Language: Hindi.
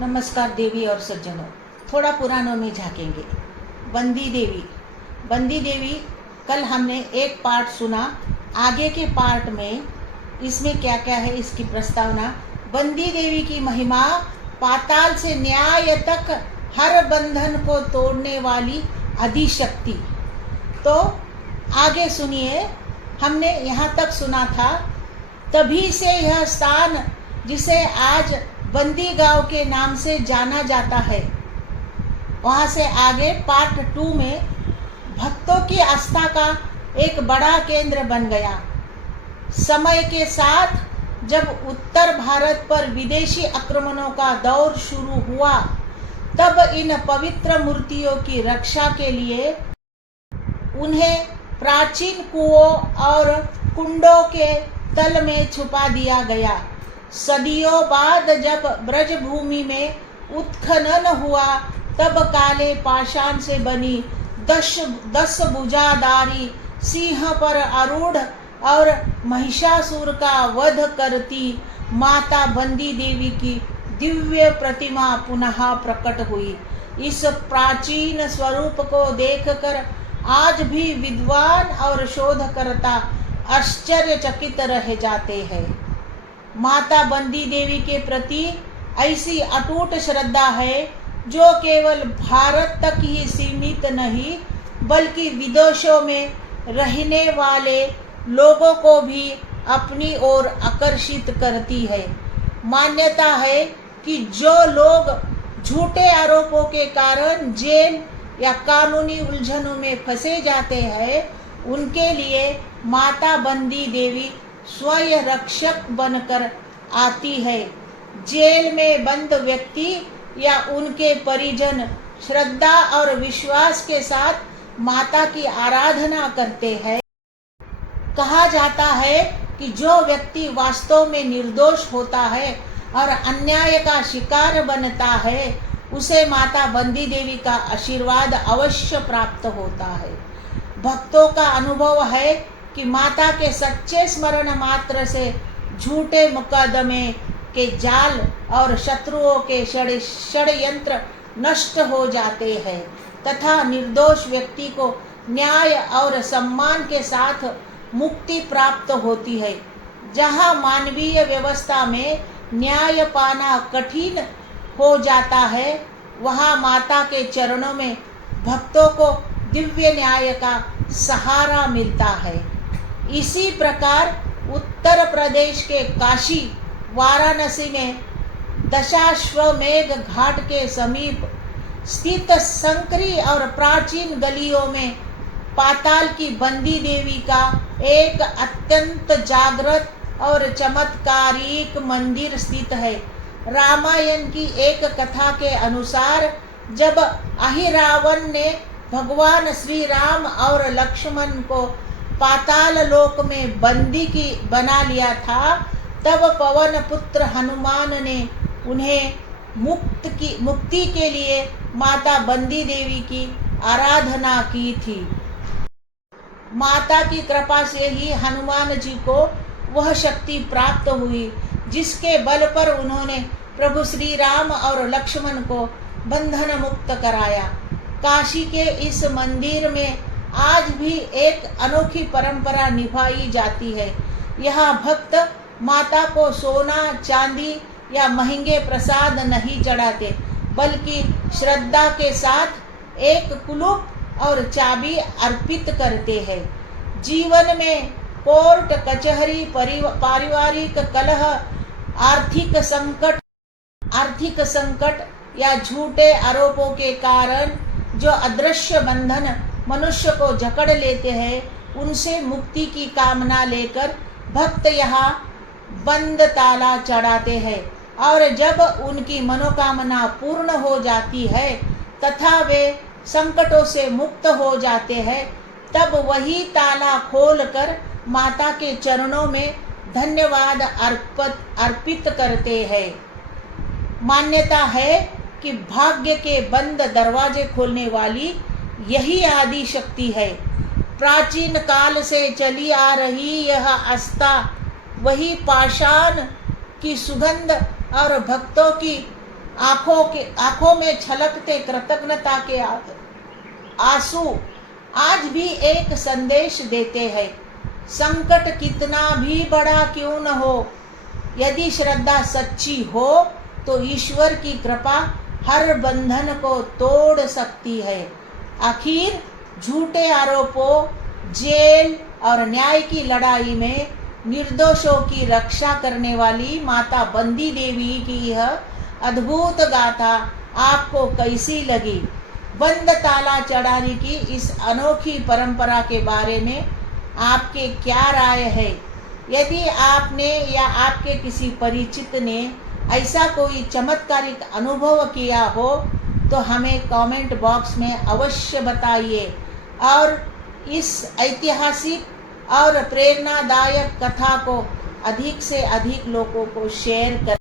नमस्कार देवी और सज्जनों, थोड़ा पुरानों में झांकेंगे। बंदी देवी। बंदी देवी कल हमने एक पार्ट सुना। आगे के पार्ट में इसमें क्या क्या है इसकी प्रस्तावना। बंदी देवी की महिमा, पाताल से न्याय तक हर बंधन को तोड़ने वाली आदिशक्ति। तो आगे सुनिए, हमने यहाँ तक सुना था। तभी से यह स्थान जिसे आज बंदी गांव के नाम से जाना जाता है, वहाँ से आगे पार्ट 2 में भक्तों की आस्था का एक बड़ा केंद्र बन गया। समय के साथ जब उत्तर भारत पर विदेशी आक्रमणों का दौर शुरू हुआ, तब इन पवित्र मूर्तियों की रक्षा के लिए उन्हें प्राचीन कुओं और कुंडों के तल में छुपा दिया गया। सदियों बाद जब ब्रजभूमि में उत्खनन हुआ, तब काले पाषाण से बनी 10 भुजाधारी सिंह पर आरूढ़ और महिषासुर का वध करती माता बंदी देवी की दिव्य प्रतिमा पुनः प्रकट हुई। इस प्राचीन स्वरूप को देखकर आज भी विद्वान और शोधकर्ता आश्चर्यचकित रह जाते हैं। माता बंदी देवी के प्रति ऐसी अटूट श्रद्धा है जो केवल भारत तक ही सीमित नहीं, बल्कि विदेशों में रहने वाले लोगों को भी अपनी ओर आकर्षित करती है। मान्यता है कि जो लोग झूठे आरोपों के कारण जेल या कानूनी उलझनों में फंसे जाते हैं, उनके लिए माता बंदी देवी स्वयं रक्षक बनकर आती है। जेल में बंद व्यक्ति या उनके परिजन श्रद्धा और विश्वास के साथ माता की आराधना करते हैं। कहा जाता है कि जो व्यक्ति वास्तव में निर्दोष होता है और अन्याय का शिकार बनता है, उसे माता बंदी देवी का आशीर्वाद अवश्य प्राप्त होता है। भक्तों का अनुभव है कि माता के सच्चे स्मरण मात्र से झूठे मुकदमे के जाल और शत्रुओं के षड्यंत्र नष्ट हो जाते हैं तथा निर्दोष व्यक्ति को न्याय और सम्मान के साथ मुक्ति प्राप्त होती है। जहाँ मानवीय व्यवस्था में न्याय पाना कठिन हो जाता है, वहाँ माता के चरणों में भक्तों को दिव्य न्याय का सहारा मिलता है। इसी प्रकार उत्तर प्रदेश के काशी वाराणसी में दशाश्वमेध घाट के समीप स्थित संकरी और प्राचीन गलियों में पाताल की बंदी देवी का एक अत्यंत जागृत और चमत्कारिक मंदिर स्थित है। रामायण की एक कथा के अनुसार जब अहिरावण ने भगवान श्री राम और लक्ष्मण को पाताल लोक में बंदी की बना लिया था, तब पवन पुत्र हनुमान ने उन्हें मुक्ति के लिए माता बंदी देवी की आराधना की थी। माता की कृपा से ही हनुमान जी को वह शक्ति प्राप्त हुई जिसके बल पर उन्होंने प्रभु श्री राम और लक्ष्मण को बंधन मुक्त कराया। काशी के इस मंदिर में आज भी एक अनोखी परंपरा निभाई जाती है। यहाँ भक्त माता को सोना, चांदी या महंगे प्रसाद नहीं चढ़ाते, बल्कि श्रद्धा के साथ एक कुलूप और चाबी अर्पित करते हैं। जीवन में कोर्ट कचहरी, पारिवारिक कलह, आर्थिक संकट या झूठे आरोपों के कारण जो अदृश्य बंधन मनुष्य को जकड़ लेते हैं, उनसे मुक्ति की कामना लेकर भक्त यहाँ बंद ताला चढ़ाते हैं और जब उनकी मनोकामना पूर्ण हो जाती है तथा वे संकटों से मुक्त हो जाते हैं, तब वही ताला खोलकर माता के चरणों में धन्यवाद अर्पित करते हैं। मान्यता है कि भाग्य के बंद दरवाजे खोलने वाली यही आदि शक्ति है। प्राचीन काल से चली आ रही यह आस्था वही पाषाण की सुगंध और भक्तों की आंखों में छलकते कृतज्ञता के आंसू आज भी एक संदेश देते हैं। संकट कितना भी बड़ा क्यों न हो, यदि श्रद्धा सच्ची हो तो ईश्वर की कृपा हर बंधन को तोड़ सकती है। आखिर झूठे आरोपों, जेल और न्याय की लड़ाई में निर्दोषों की रक्षा करने वाली माता बंदी देवी की यह अद्भुत गाथा आपको कैसी लगी? बंद ताला चढ़ाने की इस अनोखी परंपरा के बारे में आपके क्या राय है? यदि आपने या आपके किसी परिचित ने ऐसा कोई चमत्कारिक अनुभव किया हो तो हमें कमेंट बॉक्स में अवश्य बताइए और इस ऐतिहासिक और प्रेरणादायक कथा को अधिक से अधिक लोगों को शेयर करें।